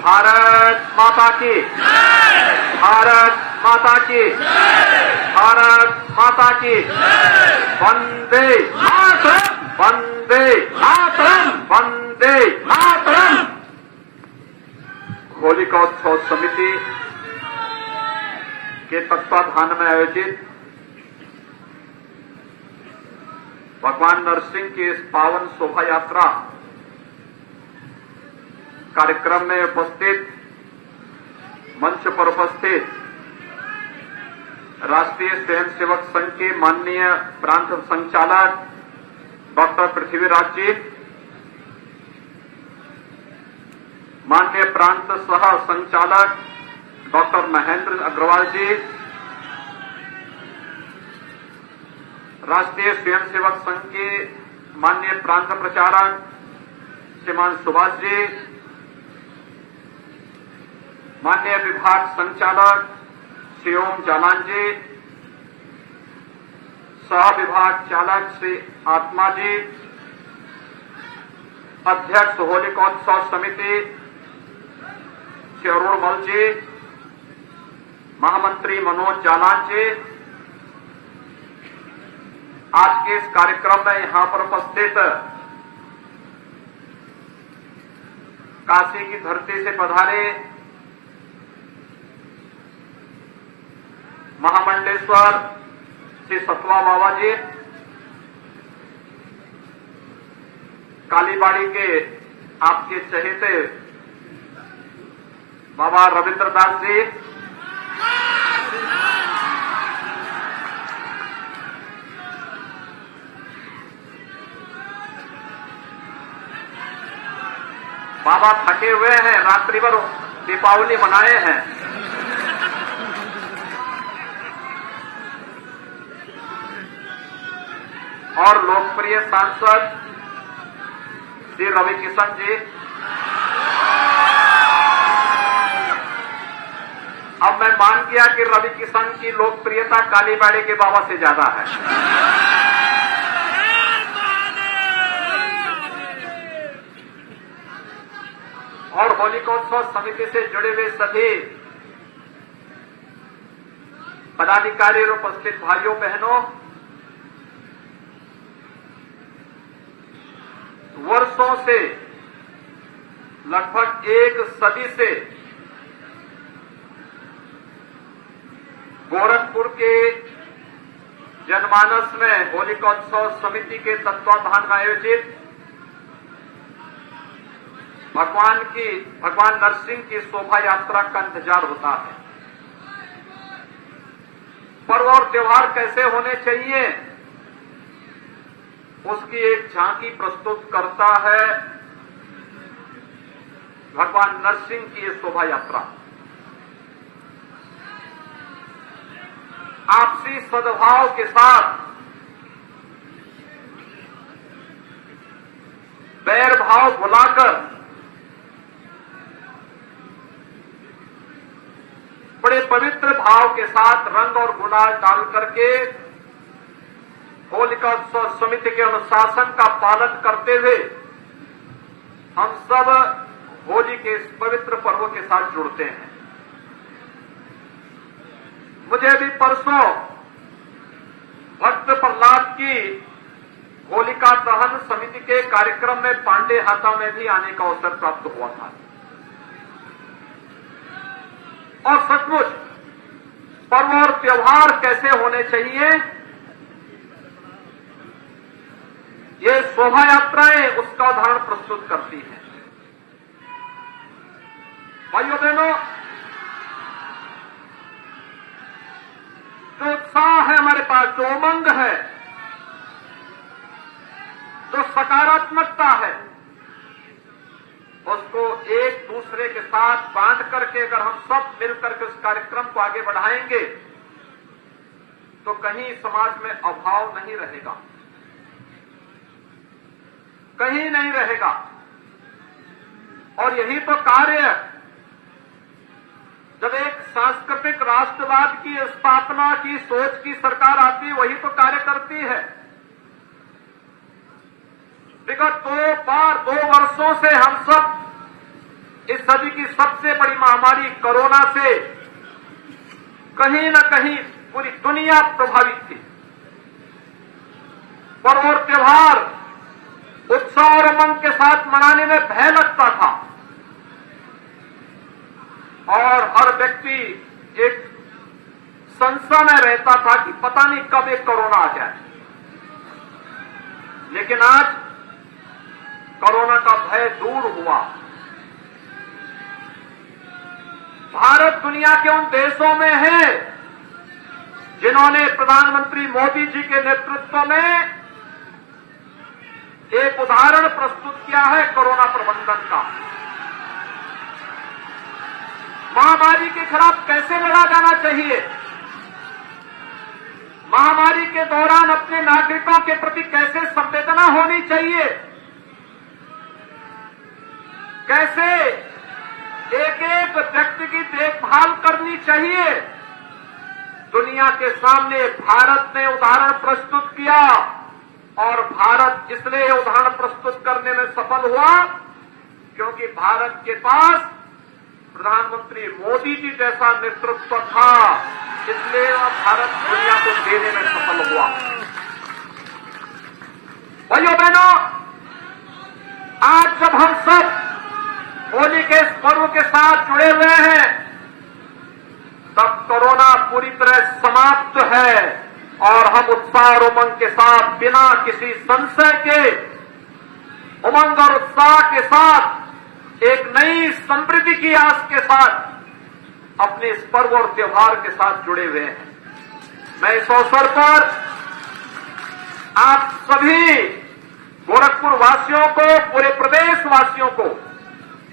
भारत माता की, भारत माता की, भारत माता की, वंदे मातरम, वंदे मातरम, वंदे मातरम। होलिकोत्सव समिति के तत्वाधान में आयोजित भगवान नरसिंह की इस पावन शोभा यात्रा कार्यक्रम में उपस्थित, मंच पर उपस्थित राष्ट्रीय स्वयंसेवक संघ के माननीय प्रांत संचालक डॉक्टर पृथ्वीराज जी, माननीय प्रांत सह संचालक डॉक्टर महेंद्र अग्रवाल जी, राष्ट्रीय स्वयंसेवक संघ के माननीय प्रांत प्रचारक श्रीमान सुभाष जी, माननीय विभाग संचालक श्री ओम जालान जी, सह विभाग चालक श्री आत्मा जी, अध्यक्ष होलिकोत्सव समिति श्री अरुण मल जी, महामंत्री मनोज जालान जी, आज के इस कार्यक्रम में यहां पर उपस्थित काशी की धरती से पधारे महामंडलेश्वर श्री सतवा बाबा जी, कालीबाड़ी के आपके चहेते बाबा रविंद्रदास जी, बाबा थके हुए हैं, रात्रि भर दीपावली मनाए हैं, और लोकप्रिय सांसद श्री रवि किशन जी। अब मैं मान गया कि रवि किशन की लोकप्रियता कालीबाड़ी के बाबा से ज्यादा है। और होलिकोत्सव समिति से जुड़े हुए सभी पदाधिकारी और उपस्थित भाइयों बहनों, वर्षों से, लगभग एक सदी से गोरखपुर के जनमानस में होलिकोत्सव समिति के तत्वाधान में आयोजित भगवान नरसिंह की शोभा यात्रा का इंतजार होता है। पर्व और त्योहार कैसे होने चाहिए, उसकी एक झांकी प्रस्तुत करता है भगवान नरसिंह की ये शोभा यात्रा। आपसी सद्भाव के साथ, बैर भाव भुलाकर, बड़े पवित्र भाव के साथ रंग और गुलाल डाल करके होलिकोत्सव समिति के अनुशासन का पालन करते हुए हम सब होली के इस पवित्र पर्व के साथ जुड़ते हैं। मुझे भी परसों भक्त प्रहलाद की होलिका दहन समिति के कार्यक्रम में पांडे हाता में भी आने का अवसर प्राप्त हुआ था। और सचमुच पर्व और त्योहार कैसे होने चाहिए, ये शोभा यात्राएं उसका उदाहरण प्रस्तुत करती हैं। भाइयों बहनों, जो उत्साह है हमारे पास, जो उमंग है, जो सकारात्मकता है, उसको एक दूसरे के साथ बांट करके अगर हम सब मिलकर के उस कार्यक्रम को आगे बढ़ाएंगे तो कहीं समाज में अभाव नहीं रहेगा, कहीं नहीं रहेगा। और यही तो कार्य, जब एक सांस्कृतिक राष्ट्रवाद की स्थापना की सोच की सरकार आती है, वही तो कार्य करती है। विगत 2 वर्षों से हम सब इस सदी की सबसे बड़ी महामारी कोरोना से कहीं न कहीं पूरी दुनिया प्रभावित थी। पर्व और त्योहार उत्साह और उमंग के साथ मनाने में भय लगता था और हर व्यक्ति एक संशय में रहता था कि पता नहीं कब एक कोरोना आ जाए। लेकिन आज कोरोना का भय दूर हुआ। भारत दुनिया के उन देशों में है जिन्होंने प्रधानमंत्री मोदी जी के नेतृत्व में एक उदाहरण प्रस्तुत किया है कोरोना प्रबंधन का। महामारी के खिलाफ कैसे लड़ा जाना चाहिए, महामारी के दौरान अपने नागरिकों के प्रति कैसे संवेदना होनी चाहिए, कैसे एक एक व्यक्ति की देखभाल करनी चाहिए, दुनिया के सामने भारत ने उदाहरण प्रस्तुत किया। और भारत इसलिए उदाहरण प्रस्तुत करने में सफल हुआ क्योंकि भारत के पास प्रधानमंत्री मोदी जी जैसा नेतृत्व था, इसलिए भारत दुनिया को देने में सफल हुआ। भाइयों बहनों, आज जब हम सब होली के इस पर्व के साथ जुड़े हुए हैं तब कोरोना पूरी तरह समाप्त है और हम उत्साह और उमंग के साथ बिना किसी संशय के उमंग और उत्साह के साथ एक नई समृद्धि की आस के साथ अपने इस पर्व और त्योहार के साथ जुड़े हुए हैं। मैं इस अवसर पर आप सभी गोरखपुर वासियों को, पूरे प्रदेश वासियों को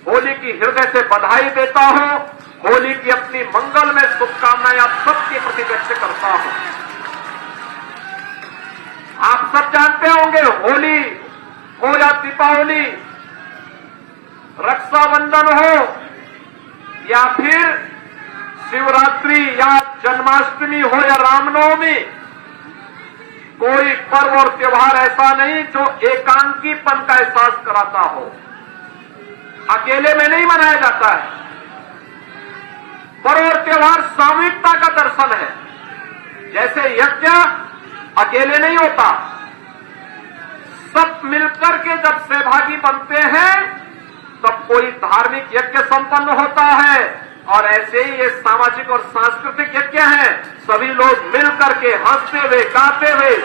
होली की हृदय से बधाई देता हूं। होली की अपनी मंगलमय शुभकामनाएं आप सबके प्रति व्यक्त करता हूं। आप सब जानते होंगे होली हो या दीपावली, रक्षाबंधन हो या फिर शिवरात्रि या जन्माष्टमी हो या रामनवमी, कोई पर्व और त्योहार ऐसा नहीं जो एकांकीपन का एहसास कराता हो, अकेले में नहीं मनाया जाता है। पर्व और त्योहार सामूहिकता का दर्शन है। जैसे यज्ञ अकेले नहीं होता, सब मिलकर के जब सहभागी बनते हैं तब कोई धार्मिक यज्ञ संपन्न होता है। और ऐसे ही ये सामाजिक और सांस्कृतिक यज्ञ हैं। सभी लोग मिलकर के हंसते हुए, गाते हुए,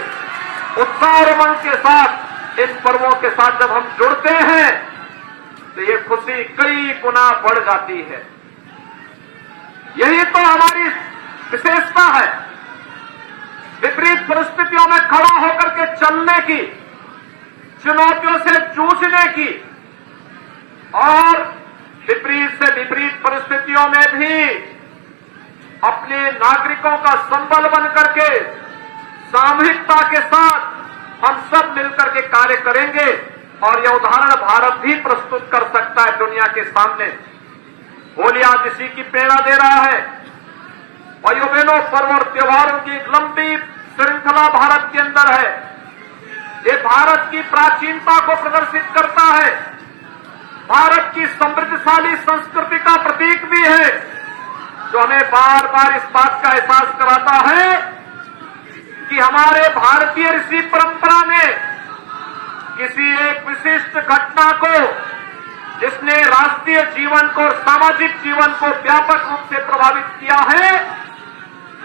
उत्साह और उमंग के साथ इन पर्वों के साथ जब हम जुड़ते हैं तो ये खुशी कई गुना बढ़ जाती है। यही तो हमारी विशेषता है, विपरीत परिस्थितियों में खड़ा होकर के चलने की, चुनौतियों से जूझने की और विपरीत से विपरीत परिस्थितियों में भी अपने नागरिकों का संबल बन करके सामूहिकता के साथ हम सब मिलकर के कार्य करेंगे। और यह उदाहरण भारत भी प्रस्तुत कर सकता है दुनिया के सामने। होली आज इसी की प्रेरणा दे रहा है। भाइयों बहनों, पर्व और त्योहारों की एक लंबी श्रृंखला भारत के अंदर है। ये भारत की प्राचीनता को प्रदर्शित करता है, भारत की समृद्धशाली संस्कृति का प्रतीक भी है, जो हमें बार बार इस बात का एहसास कराता है कि हमारे भारतीय ऋषि परंपरा ने किसी एक विशिष्ट घटना को, जिसने राष्ट्रीय जीवन को और सामाजिक जीवन को व्यापक रूप से प्रभावित किया है,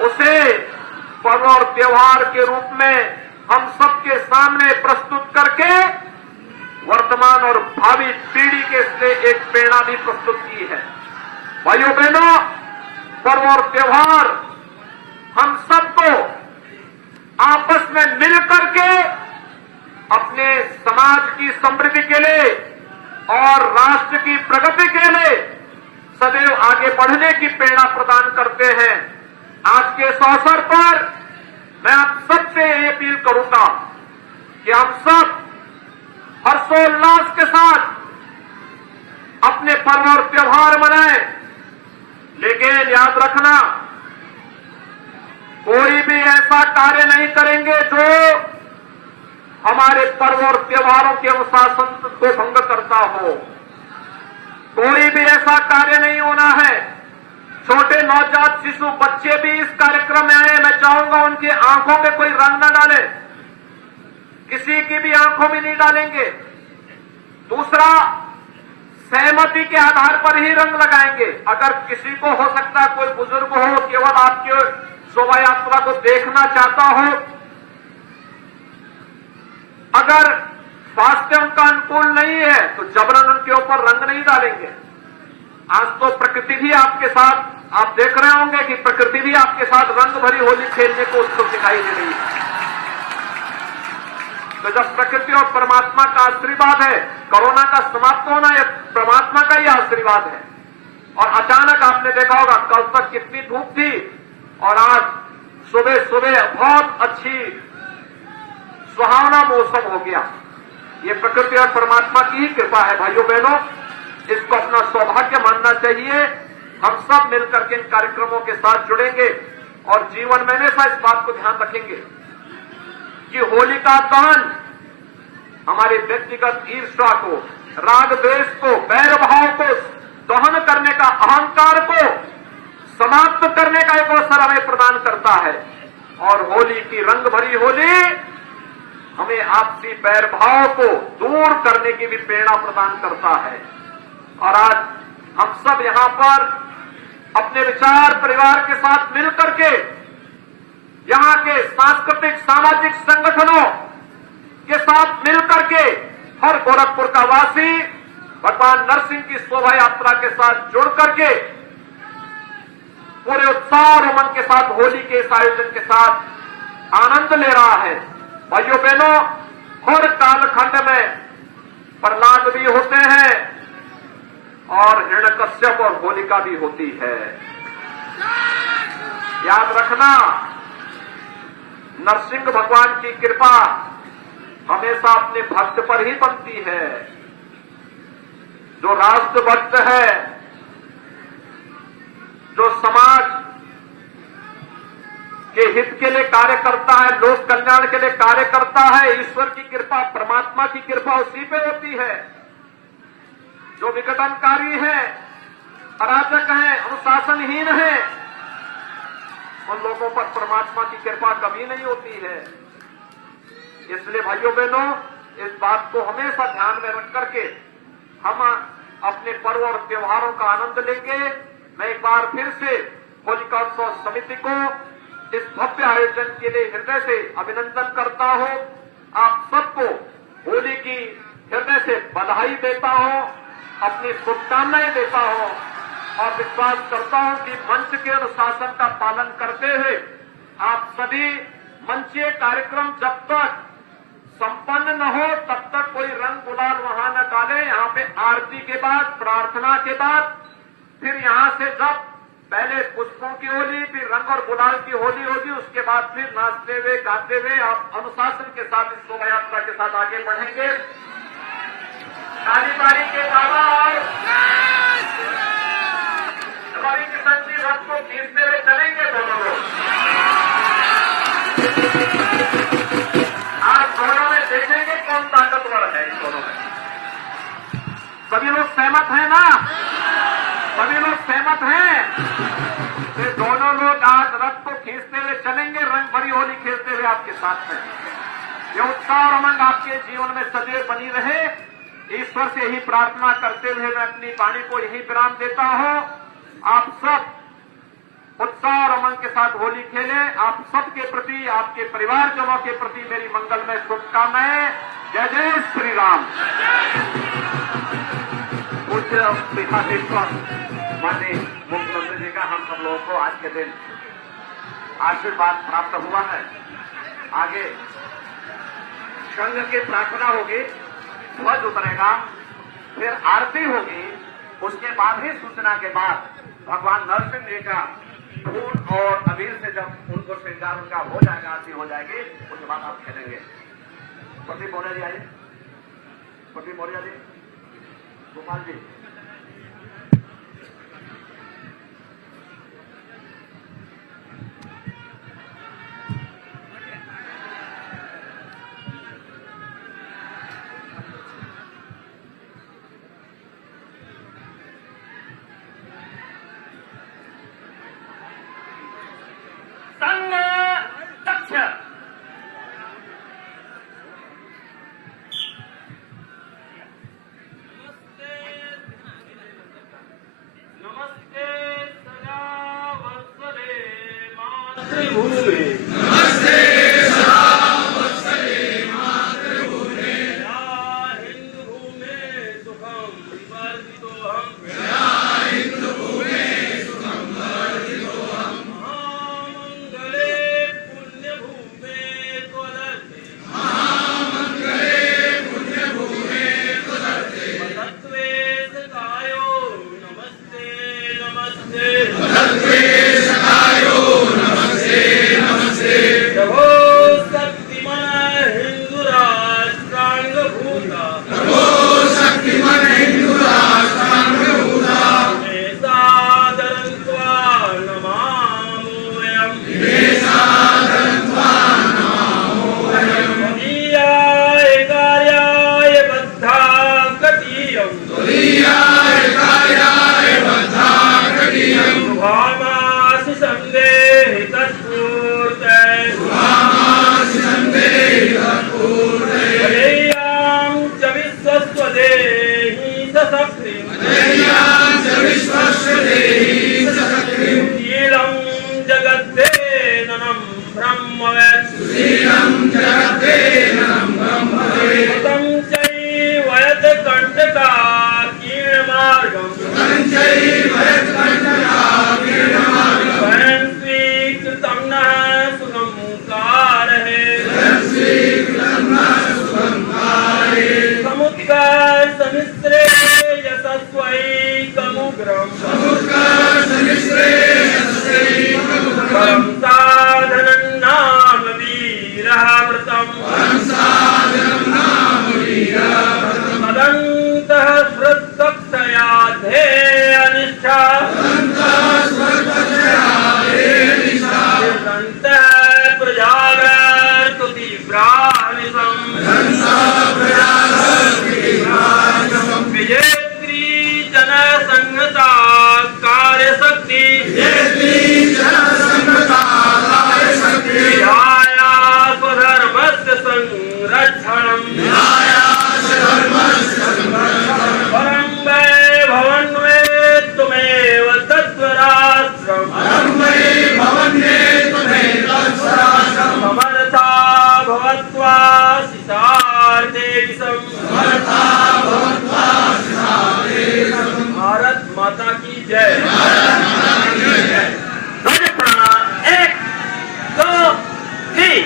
उसे पर्व और त्योहार के रूप में हम सबके सामने प्रस्तुत करके वर्तमान और भावी पीढ़ी के लिए एक प्रेरणा भी प्रस्तुत की है। भाइयों बहनों, पर्व और त्योहार हम सबको आपस में मिलकर के अपने समाज की समृद्धि के लिए और राष्ट्र की प्रगति के लिए सदैव आगे बढ़ने की प्रेरणा प्रदान करते हैं। आज के इस अवसर पर मैं आप सबसे ये अपील करूंगा कि हम सब हर्षोल्लास के साथ अपने पर्व और त्योहार मनाएं, लेकिन याद रखना, कोई भी ऐसा कार्य नहीं करेंगे जो हमारे पर्व और त्योहारों के अनुशासन को भंग करता हो। कोई भी ऐसा ऐसा कार्य नहीं होना है। छोटे नवजात शिशु बच्चे भी इस कार्यक्रम में आए। मैं चाहूंगा उनकी आंखों में कोई रंग न डाले, किसी की भी आंखों में नहीं डालेंगे। दूसरा, सहमति के आधार पर ही रंग लगाएंगे। अगर किसी को हो सकता है कोई बुजुर्ग हो, केवल आपके शोभा यात्रा को देखना चाहता हो, अगर स्वास्थ्य उनका अनुकूल नहीं है तो जबरन उनके ऊपर रंग नहीं डालेंगे। आज तो प्रकृति भी आपके साथ, आप देख रहे होंगे कि प्रकृति भी आपके साथ रंग भरी होली खेलने को उत्सुक दिखाई दे रही है। तो जब प्रकृति और परमात्मा का आशीर्वाद है, कोरोना का समाप्त होना यह परमात्मा का ही आशीर्वाद है। और अचानक आपने देखा होगा कल तक कितनी धूप थी और आज सुबह सुबह बहुत अच्छी सुहावना मौसम हो गया। ये प्रकृति और परमात्मा की ही कृपा है भाइयों बहनों। इसको अपना सौभाग्य मानना चाहिए। हम सब मिलकर के इन कार्यक्रमों के साथ जुड़ेंगे और जीवन में हमेशा इस बात को ध्यान रखेंगे कि होलिका दहन हमारे व्यक्तिगत ईर्ष्या को, राग द्वेष को, बैर भाव को दहन करने का, अहंकार को समाप्त करने का एक अवसर हमें प्रदान करता है। और होली की रंग भरी होली हमें आपसी बैर भाव को दूर करने की भी प्रेरणा प्रदान करता है। और आज हम सब यहां पर अपने विचार परिवार के साथ मिलकर के यहां के सांस्कृतिक सामाजिक संगठनों के साथ मिलकर के हर गोरखपुर का वासी भगवान नरसिंह की शोभा यात्रा के साथ जुड़ करके पूरे उत्साह और उमंग के साथ होली के इस आयोजन के साथ आनंद ले रहा है। भाइयों बहनों, हर कालखंड में प्रहलाद भी होते हैं और हिरण्यकश्यप और होलिका भी होती है। याद रखना, नरसिंह भगवान की कृपा हमेशा अपने भक्त पर ही बनती है। जो राष्ट्र भक्त है, जो समाज के हित के लिए कार्य करता है, लोक कल्याण के लिए कार्य करता है, ईश्वर की कृपा, परमात्मा की कृपा उसी पे होती है। जो विघटनकारी है, अराजक है, अनुशासनहीन है, उन लोगों पर परमात्मा की कृपा कभी नहीं होती है। इसलिए भाइयों बहनों, इस बात को हमेशा ध्यान में रख करके हम अपने पर्व और त्योहारों का आनंद लेंगे। मैं एक बार फिर से होलिका उत्सव समिति को इस भव्य आयोजन के लिए हृदय से अभिनंदन करता हूं। आप सबको होली की हृदय से बधाई देता हूं, अपनी शुभकामनाएं देता हूं और विश्वास करता हूं कि मंच के अनुशासन का पालन करते हुए आप सभी मंचीय कार्यक्रम जब तक संपन्न न हो तब तक कोई रंग गुलाल वहां न डाले। यहाँ पे आरती के बाद, प्रार्थना के बाद, फिर यहाँ से जब पहले पुष्पों की होली, फिर रंग और गुलाल की होली होगी, उसके बाद फिर नाचते हुए गाते हुए आप अनुशासन के साथ इस शोभा यात्रा के साथ आगे बढ़ेंगे। ताली ताली के बाबा और हमारी किसान जी रथ को खींचते हुए चलेंगे दोनों लोग। आज दोनों में देखेंगे कौन ताकतवर है। इन दोनों में सभी लोग सहमत हैं ना? सभी लोग सहमत हैं? ये दोनों लोग आज रथ को खींचते हुए चलेंगे, रंग भरी होली खेलते हुए आपके साथ में। ये उत्साह और उमंग आपके जीवन में सदैव बनी रहे, ईश्वर से यही प्रार्थना करते हुए मैं अपनी वाणी को यही विराम देता हूं। आप सब उत्साह और उमंग के साथ होली खेलें। आप सबके प्रति, आपके परिवारजनों के प्रति मेरी मंगलमय शुभकामनाएं। जय जय श्री राम। पूज्य पीठाधीश्वर माननीय मुख्यमंत्री जी का हम सब लोगों को आज के दिन आशीर्वाद प्राप्त हुआ है। आगे संघ की प्रार्थना होगी, ध्वज उतरेगा, फिर आरती होगी, उसके बाद ही सूचना के बाद भगवान नरसिंह जी का फूल और अबीर से जब उनको श्रृंगार उनका हो जाएगा, आरती हो जाएगी, उसके बाद आप खेलेंगे। प्रदीप मौर्य जी आइए, प्रदीप मौर्य जी, गोपाल जी। मातृभूमि नमस्ते सदा वत्सले मातृभूमि या हिंदू भूमि सुखम विवर्धितोऽहम् या हिंदू भूमि सुखं वर्धितोऽहम् महामंगले पुण्यभूमे त्वदर्थे महामंगले पुण्यभूमे त्वदर्थे तत्त्वे सकायो नमस्ते नमस्ते तत्त्वे सखायो नमस्ते नमस्ते प्रभो शक्तिमान हिंदुराष्ट्रांगभूता प्रभो शक्तिमन हिन्दुराष्ट्राङ्गभूता मे सादरं त्वा नमामोऽयम् सादरं त्वा नमामो वयम् त्वदीयाय कार्याय बद्धा कटीयम् त्वदीयाय कार्याय बद्धा कटीयम् शुभामासि सन्देहि तत्पूर्तये शुभामासि सन्देहि तत्पूर्तये त्वदीयां च विश्वस्वदेहि सशक्तिम् अजय्यां च विश्वस्य देहि सशक्तिम् शीलं जगद्देननं ब्रह्मवेत् सुशीलं जगद्देनं ब्रह्मवेत् तं चैव यत्कण्टकाकीर्णमार्गम् तञ्चैव यत्कण्टकाकीर्णमार्गम् स्वयं स्वीकृतं नः सुसंकारहे स्वीकृतं न सुखं काले समुत्कर्षमिश्रे यशस्वैकमुग्रम् समुत्कर्षनिःश्रेयसैकमुग्रम् परं साधनं नाम वीरव्रतम् परं साधनं नाम वीरव्रतम् तदन्तः हृत्कक्षया ध्येयनिष्ठा निरन्तः प्रजागर्तुतीव्रानिशम् विजेत्री जनसंहता कार्यशक्ति विधाया स्वधर्मस्य संरक्षणम् परं वैभवन्वे त्वमेव तत्त्वराष्ट्रम् समर्था भवत्वा सितार्देशम् भारत माता की जय। ध्वज प्रणाम 1 2 3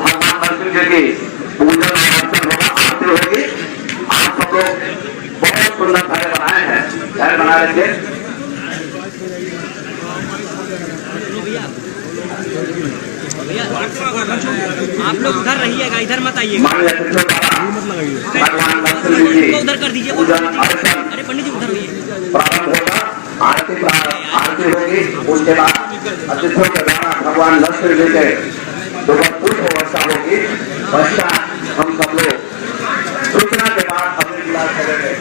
भगवान नरसिंह जी की पूजन और अर्चन होगा, आरती होगी। आप सब लोग बहुत सुंदर घर बनाए हैं, घर बना लेंगे। आप लोग उधर रहिएगा, इधर मत आइएगा। माननीय अतिथियों द्वारा भगवान नरसिंह जी की उधर कर दीजिए। पूजन अर्चन अरे पंडित जी उधर होइए। प्रारंभ होगा। आरती होगी, उसके बाद अतिथियों के द्वारा भगवान नरसिंह जी के दोपहर पुष्प वर्षा होगी। पश्चात हम सब लोग सूचना के बाद अपनी क्लास करेंगे।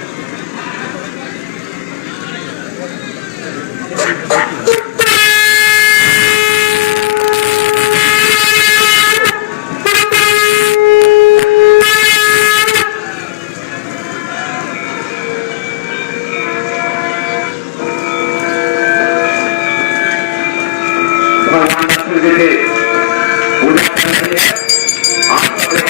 भगवान नरसिंह जी की पूजा कर रही है। आप सबके